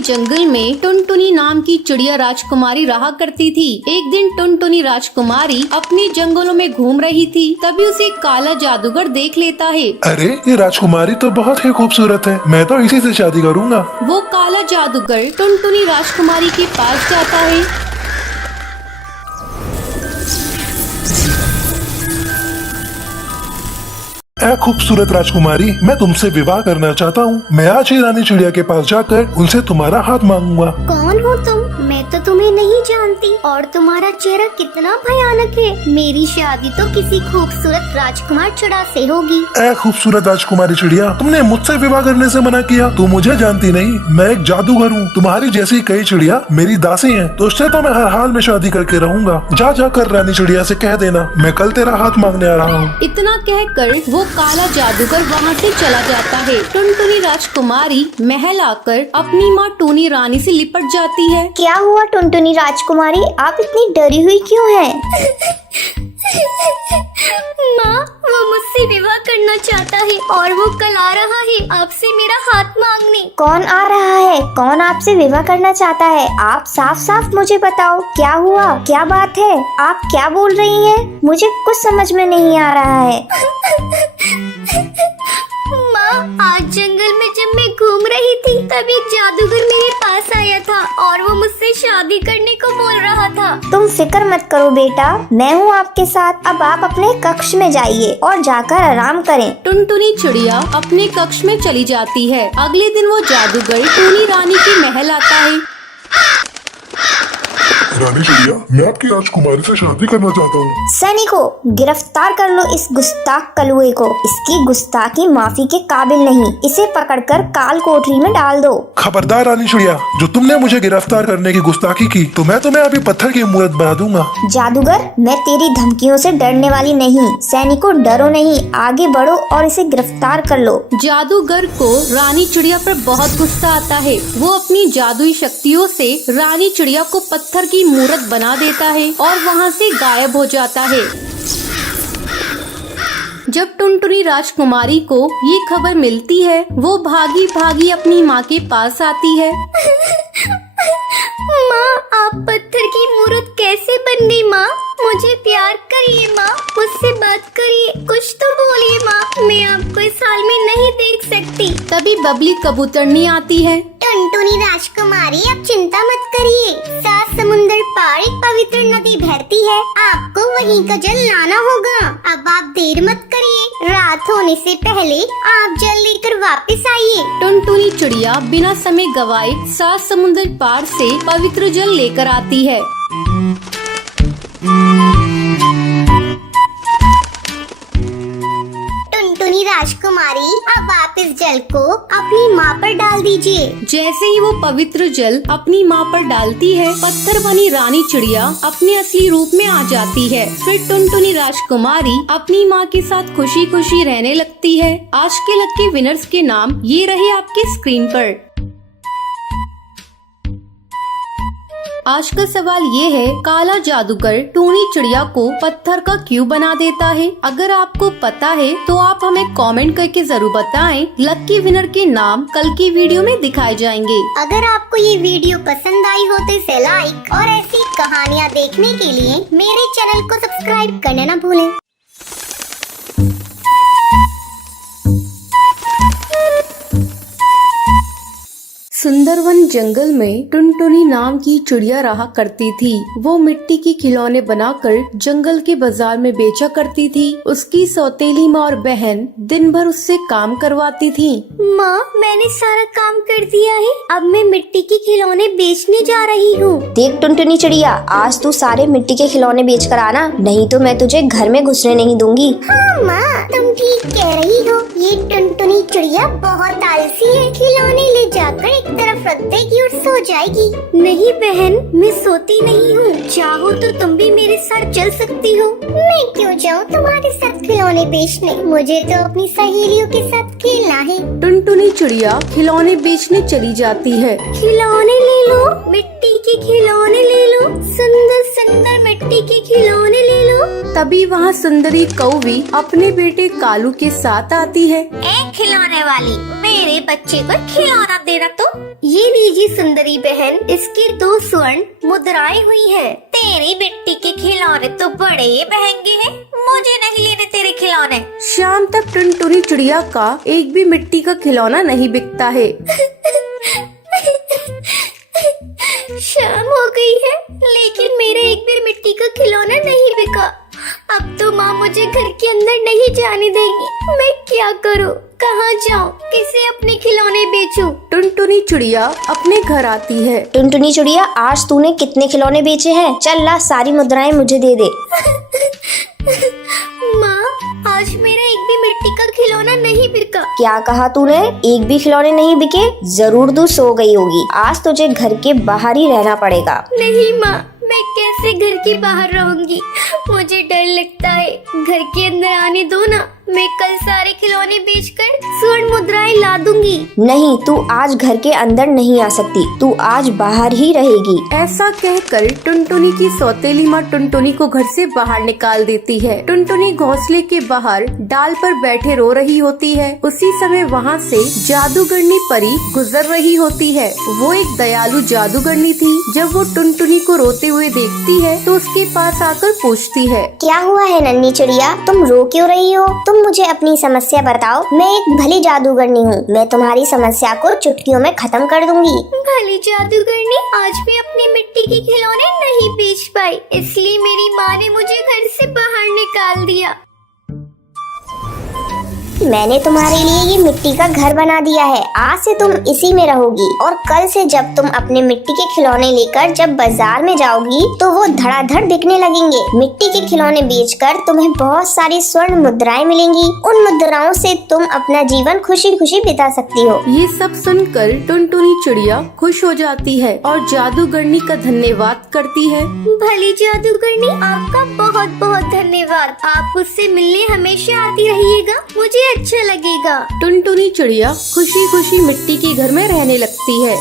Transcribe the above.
जंगल में टुनटुनी नाम की चिड़िया राजकुमारी रहा करती थी। एक दिन टुनटुनी राजकुमारी अपने जंगलों में घूम रही थी, तभी उसे एक काला जादूगर देख लेता है। अरे ये राजकुमारी तो बहुत ही खूबसूरत है, मैं तो इसी से शादी करूंगा। वो काला जादूगर टुनटुनी राजकुमारी के पास जाता है। ऐ खूबसूरत राजकुमारी, मैं तुमसे विवाह करना चाहता हूँ। मैं आज ही रानी चिड़िया के पास जाकर उनसे तुम्हारा हाथ मांगूंगा। कौन हो तुम? मैं तो तुम्हें नहीं जानती और तुम्हारा चेहरा कितना भयानक है। मेरी शादी तो किसी खूबसूरत राजकुमार चिड़ा से होगी। ऐ खूबसूरत राजकुमारी चिड़िया, तुमने मुझसे विवाह करने से मना किया। तुम मुझे जानती नहीं, मैं एक जादूगर हूँ। तुम्हारी जैसी कई चिड़िया मेरी दासी हैं, तो उससे तो मैं हर हाल में शादी करके रहूंगा। जा जाकर रानी चिड़िया से कह देना मैं कल तेरा हाथ मांगने आ रहा हूँ। इतना कहकर वो काला जादूगर वहाँ से चला जाता है। टुनटुनी राजकुमारी महल आकर अपनी माँ टूनी रानी से लिपट जाती है। क्या हुआ टुनटुनी राजकुमारी, आप इतनी डरी हुई क्यों हैं? माँ, वो मुझसे विवाह करना चाहता है और वो कल आ रहा है आपसे मेरा हाथ मांगने। कौन आ रहा है? कौन आपसे विवाह करना चाहता है? आप साफ साफ मुझे बताओ, क्या हुआ, क्या बात है? आप क्या बोल रही हैं? मुझे कुछ समझ में नहीं आ रहा है। माँ, आज जंगल में जब मैं घूम रही थी तब एक जादूगर मेरे पास आया था और वो मुझसे शादी करने को बोल रहा था। तुम फिक्र मत करो बेटा, मैं हूँ आपके साथ। अब आप अपने कक्ष में जाइए और जाकर आराम करें। टुनटुनी चिड़िया अपने कक्ष में चली जाती है। अगले दिन वो जादूगर टूनी रानी के महल आता है। रानी चिड़िया, मैं आपकी राजकुमारी से शादी करना चाहता हूँ। सैनिकों, गिरफ्तार कर लो इस गुस्ताख कलुए को। इसकी गुस्ताखी माफी के काबिल नहीं। इसे पकड़कर काल कोठरी में डाल दो। खबरदार रानी चिड़िया, जो तुमने मुझे गिरफ्तार करने की गुस्ताखी की तो मैं तुम्हें अभी पत्थर की मूर्त बना दूंगा। जादूगर, मैं तेरी धमकियों से डरने वाली नहीं। सैनिकों, डरो नहीं, आगे बढ़ो और इसे गिरफ्तार कर लो। जादूगर को रानी चिड़िया पर बहुत गुस्सा आता है। वो अपनी जादुई शक्तियों से रानी चिड़िया को पत्थर की मूर्त बना देता है और वहाँ से गायब हो जाता है। जब टुनटुनी राजकुमारी को ये खबर मिलती है, वो भागी भागी अपनी माँ के पास आती है। माँ, आप पत्थर की मूर्त कैसे बन गई माँ? मुझे प्यार करिए माँ, मुझसे बात करिए, कुछ तो बोलिए माँ। मैं आपको इस हाल में नहीं देख सकती। तभी बबली कबूतरनी आती है। टुनटुनी राजकुमारी, आप चिंता मत करिए। 7 समुंदर पार एक पवित्र नदी बहती है, आपको वहीं का जल लाना होगा। अब आप देर मत करिए, रात होने से पहले आप जल लेकर वापस आइए। टुनटुनी चिड़िया बिना समय गवाए 7 समुंदर पार से पवित्र जल लेकर आती है। टुनटुनी राजकुमारी, अब आप इस जल को अपनी माँ पर डाल दीजिए। जैसे ही वो पवित्र जल अपनी माँ पर डालती है, पत्थर बनी रानी चिड़िया अपने असली रूप में आ जाती है। फिर टुनटुनी राजकुमारी अपनी माँ के साथ खुशी खुशी रहने लगती है। आज के लकी विनर्स के नाम ये रहे आपके स्क्रीन पर। आज का सवाल ये है, काला जादूगर टूनी चिड़िया को पत्थर का क्यों बना देता है? अगर आपको पता है तो आप हमें कमेंट करके जरूर बताएं। लकी विनर के नाम कल की वीडियो में दिखाए जाएंगे। अगर आपको ये वीडियो पसंद आई हो तो इसे लाइक और ऐसी कहानियाँ देखने के लिए मेरे चैनल को सब्सक्राइब करना न भूलें। सुंदरवन जंगल में टुनटुनी नाम की चिड़िया रहा करती थी। वो मिट्टी के खिलौने बनाकर जंगल के बाजार में बेचा करती थी। उसकी सौतेली माँ और बहन दिन भर उससे काम करवाती थी। माँ, मैंने सारा काम कर दिया है, अब मैं मिट्टी के खिलौने बेचने जा रही हूँ। देख टुनटुनी चिड़िया, आज तू सारे मिट्टी के खिलौने बेच कर आना, नहीं तो मैं तुझे घर में घुसने नहीं दूंगी। हाँ माँ, तुम ठीक कह रही हो। ये टुनटुनी चिड़िया बहुत आलसी है, खिलौने ले जाकर एक तरफ रख देगी और सो जाएगी। नहीं बहन, मैं सोती नहीं हूँ। चाहो तो तुम भी मेरे साथ चल सकती हो। मैं क्यों जाऊँ तुम्हारे साथ खिलौने बेचने, मुझे तो अपनी सहेलियों के साथ खेलना है। टुनटुनी चिड़िया खिलौने बेचने चली जाती है। खिलौने ले लो, मिट्टी के खिलौने ले लो, सुंदर सुंदर मिट्टी के खिलौने ले लो। तभी वहाँ सुंदरी कौवी अपने बेटे कालू के साथ आती है। एक खिलौने वाली, मेरे बच्चे को खिलौना देना तो। ये लीजिए सुंदरी बहन, इसकी 2 स्वर्ण मुद्राएं हुई हैं। तेरी मिट्टी के खिलौने तो बड़े महंगे हैं, मुझे नहीं लेने तेरे खिलौने। शाम तक टुनटुनी चिड़िया का एक भी मिट्टी का खिलौना नहीं बिकता है। शाम हो गई है, लेकिन मेरा एक भी मिट्टी का खिलौना नहीं बिका। अब तो माँ मुझे घर के अंदर नहीं जाने देगी। मैं क्या करूँ, कहाँ जाऊँ, किसे अपने खिलौने बेचूं? टुनटुनी चिड़िया अपने घर आती है। टुनटुनी चिड़िया, आज तूने कितने खिलौने बेचे हैं? चल ला, सारी मुद्राएं मुझे दे दे। माँ, आज मेरा एक भी मिट्टी का खिलौना नहीं बिका। क्या कहा तूने? एक भी खिलौने नहीं बिके? जरूर तू सो गई होगी। आज तुझे घर के बाहर ही रहना पड़ेगा। नहीं माँ, मैं कैसे घर के बाहर रहूंगी? मुझे डर लगता है। घर के अंदर आने दो ना, मैं कल सारे खिलौने बेचकर स्वर्ण मुद्राएं ला दूंगी। नहीं, तू आज घर के अंदर नहीं आ सकती, तू आज बाहर ही रहेगी। ऐसा कहकर टुनटुनी की सौतेली माँ टुनटुनी को घर से बाहर निकाल देती है। टुनटुनी घोंसले के बाहर डाल पर बैठे रो रही होती है। उसी समय वहाँ से जादूगरनी परी गुजर रही होती है। वो एक दयालु जादूगरनी थी। जब वो टुनटुनी को रोते हुए देखती है तो उसके पास आकर पूछती है, क्या हुआ है नन्ही चिड़िया, तुम रो क्यों रही हो? तुम मुझे अपनी समस्या बताओ। मैं एक भली जादूगरनी हूँ, मैं तुम्हारी समस्या को चुटकियों में खत्म कर दूंगी। भली जादूगरनी, आज भी अपनी मिट्टी के खिलौने नहीं बेच पाई, इसलिए मेरी माँ ने मुझे घर से बाहर निकाल दिया। मैंने तुम्हारे लिए ये मिट्टी का घर बना दिया है। आज से तुम इसी में रहोगी और कल से जब तुम अपने मिट्टी के खिलौने लेकर जब बाजार में जाओगी तो वो धड़ाधड़ बिकने लगेंगे। मिट्टी के खिलौने बेचकर तुम्हें बहुत सारी स्वर्ण मुद्राएं मिलेंगी। उन मुद्राओं से तुम अपना जीवन खुशी खुशी बिता सकती हो। ये सब सुनकर टुनटुनी चिड़िया खुश हो जाती है और जादूगरनी का धन्यवाद करती है। भली जादूगरनी, आपका बहुत बहुत धन्यवाद। आप मुझसे मिलने हमेशा आती रहिएगा, मुझे अच्छा लगेगा। टुनटुनी चिड़िया खुशी खुशी मिट्टी के घर में रहने लगती है।